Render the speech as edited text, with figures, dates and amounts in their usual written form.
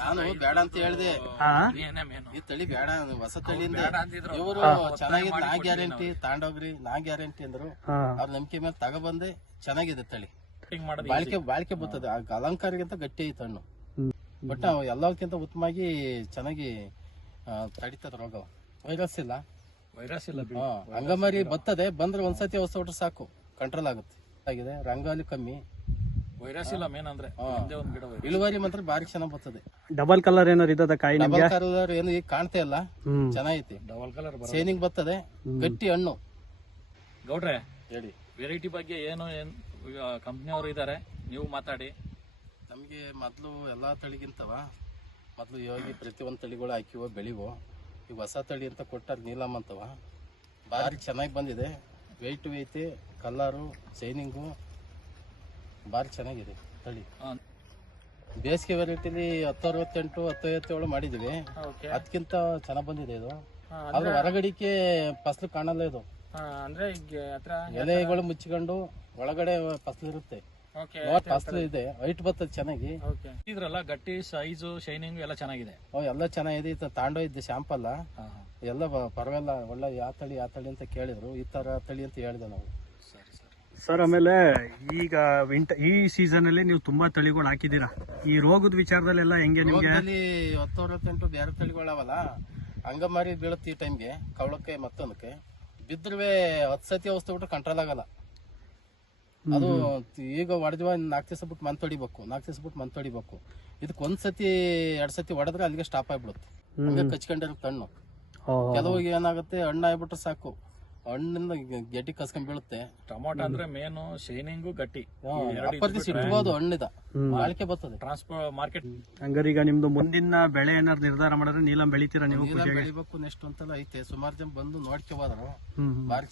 ನಾನು ಬೇಡ ಅಂತ ಹೇಳ್ದೆ, ಈ ತಳಿ ಬೇಡ ಹೊಸ ತಳಿಯಿಂದ ಇವರು ಚೆನ್ನಾಗಿದೆ, ನಾ ಗ್ಯಾರಂಟಿ ತಾಂಡೋಗ್ರಿ, ನಾ ಗ್ಯಾರಂಟಿ ಅಂದ್ರು. ಅವ್ರ ನಂಬಿಕೆ ಮೇಲೆ ತಗೊಬಂದೆ, ಚೆನ್ನಾಗಿದೆ ತಳಿ, ಬಾಳಿಕೆ ಬರ್ತದೆ. ಅಲಂಕಾರಕ್ಕಿಂತ ಗಟ್ಟಿ ಐತೆ ಹಣ್ಣು, ಬಟ್ ಎಲ್ಲಕ್ಕಿಂತ ಉತ್ತಮವಾಗಿ ಚೆನ್ನಾಗಿ ತಡಿತದ ರೋಗ. ವೈರಸ್ ಇಲ್ಲ, ಅಂಗಮಾರಿ ಬರ್ತದೆ, ಬಂದ್ರೆ ಒಂದ್ಸತಿ ಹೊಸ ಹೊಟ್ರೆ ಸಾಕು, ಕಂಟ್ರೋಲ್ ಆಗುತ್ತೆ. ಆಗಿದೆ ರಂಗೋಲಿ ಕಮ್ಮಿ, ವೈರಸ್ ಇಲ್ಲ ಮೇನ್ ಅಂದ್ರೆ ಇಳುವರಿ ಮಾತ್ರ ಬಾರಿ ಚೆನ್ನಾಗ್ ಬರ್ತದೆ. ಡಬಲ್ ಕಲರ್ ಏನಾರು ಇದ್ದದ ಕಾಯಿ? ಡಬಲ್ ಕಲರ್ ಏನು ಈಗ ಕಾಣ್ತಾ ಇಲ್ಲ, ಚೆನ್ನಾಗೈತಿ. ಡಬಲ್ ಕಲರ್ ಶೈನಿಂಗ್ ಬರ್ತದೆ, ಗಟ್ಟಿ ಹಣ್ಣು. ಗೌಡ್ರೆ ಹೇಳಿ, ವೆರೈಟಿ ಬಗ್ಗೆ ಏನು ಕಂಪ್ನಿಯವರು ಇದಾರೆ, ನೀವು ಮಾತಾಡಿ. ನಮ್ಗೆ ಮೊದ್ಲು ಎಲ್ಲಾ ತಳಿಗಿಂತವ ಮೊದ್ಲು ಯೋಗಿ ಪ್ರತಿಯೊಂದು ತಳಿಗಳು ಹಾಕಿವೋ ಬೆಳಿವೋ. ಈಗ ಹೊಸ ತಳಿ ಅಂತ ಕೊಟ್ಟಾರ ನೀಲಮ್ ಅಂತವ, ಭಾರಿ ಚೆನ್ನಾಗಿ ಬಂದಿದೆ. ವೆಯ್ಟ್ ಐತಿ, ಕಲರು, ಶೈನಿಂಗು ಭಾರಿ ಚೆನ್ನಾಗಿದೆ ತಳಿ. ಬೇಸಿಗೆ ವೆರೈಟಿಲಿ 1068 1057 ಮಾಡಿದೀವಿ, ಅದಕ್ಕಿಂತ ಚೆನ್ನಾಗ್ ಬಂದಿದೆ ಇದು. ಆದ್ರೆ ಹೊರಗಡಿಕೆ ಫಸಲು ಕಾಣಲ್ಲ ಇದು, ಅಂದ್ರೆ ಎಲೆಗಳು ಮುಚ್ಚಿಕೊಂಡು ಒಳಗಡೆ ಫಸಲು ಇರುತ್ತೆ. ಫಸಲು ಇದೆ, ಹೈಟ್ ಬರ್ತದೆ ಚೆನ್ನಾಗಿ. ಇದ್ರಲ್ಲ ಗಟ್ಟಿ ಸೈಜು ಶೈನಿಂಗ್ ಎಲ್ಲ ಚೆನ್ನಾಗಿದೆ. ಎಲ್ಲ ಚೆನ್ನಾಗಿದೆ. ತಾಂಡೋ ಇದ್ದೆ ಶಾಂಪಲ್ಲ ಎಲ್ಲ ಪರವಾಗಿಲ್ಲ, ಒಳ್ಳೆ ಯಾವ ತಳಿ ಅಂತ ಕೇಳಿದ್ರು, ಈ ತರ ತಳಿ ಅಂತ ಹೇಳಿದೆ ನಾವು. ಸರ್ ಆಮೇಲೆ ಈಗ ಈ ಸೀಸನ್ ಅಲ್ಲಿ ನೀವು ತುಂಬಾ ತಳಿಗಳು ಹಾಕಿದೀರಾ, ಈ ರೋಗದ ವಿಚಾರದಲ್ಲೆಲ್ಲ ಹೆಂಗೆ ನಿಮ್ಗೆ? 1068 ಬೇರೆ ತಳಿಗಳವಲ್ಲ, ಅಂಗಮಾರಿ ಬೀಳುತ್ತೆ ಈ ಟೈಮ್ಗೆ, ಕವಳಕ್ಕೆ ಮತ್ತೊಂದಕ್ಕೆ ಬಿದ್ದರೆ 10 ಸತಿ ಔಷಧಿ ಬಿಟ್ರೆ ಕಂಟ್ರೋಲ್ ಆಗಲ್ಲ ಅದು. ಈಗ ಹೊಡೆದ್ವ 4 ದಿವಸ ಬಿಟ್ಟು ಮಂತ್ ಹೊಡಿಬೇಕು, 4 ದಿವಸ ಬಿಟ್ಟು ಮಂತ್ ಹೊಡಿಬೇಕು. ಇದಕ್ಕೆ 1 ಸತಿ 2 ಸತಿ ಹೊಡೆದ್ರೆ ಅಲ್ಲಿಗೆ ಸ್ಟಾಪ್ ಆಗ್ಬಿಡುತ್ತೆ, ಹಂಗೆ ಕಚ್ಕೊಂಡಿರುತ್ತೆ ಹಣ್ಣು. ಕೆಲವು ಏನಾಗುತ್ತೆ, ಹಣ್ಣು ಆಗ್ಬಿಟ್ರೆ ಸಾಕು, ಹಣ್ಣಿಂದ ಗೆಡ್ಡಿ ಕಸ್ಕೊಂಡ್ ಬೀಳುತ್ತೆ. ಟೊಮೊಟೊ ಅಂದ್ರೆ ಮೇನು ಶೈನಿಂಗು ಗಟ್ಟಿ ಇಟ್ಬೋದು, ಹಣ್ಣಿದ ಬಾಳಿಕೆ ಬರ್ತದೆ. ಮಾರ್ಕೆಟ್ ಹಂಗಾರೆ ಈಗ ನಿಮ್ದು ಮುಂದಿನ ಬೆಳೆ ಏನಾದ್ರು ನಿರ್ಧಾರ ಮಾಡಿದ್ರೆ ನೀಲಂ ಬೆಳಿತೀರಾ ನೀವು? ಬೆಳಿಬೇಕು ನೆಕ್ಸ್ಟ್ ಅಂತೆಲ್ಲ ಐತೆ, ಸುಮಾರು ಜನ ಬಂದು ನೋಡ್ಕೋಬೋದ್ರು, ಬಾರಿ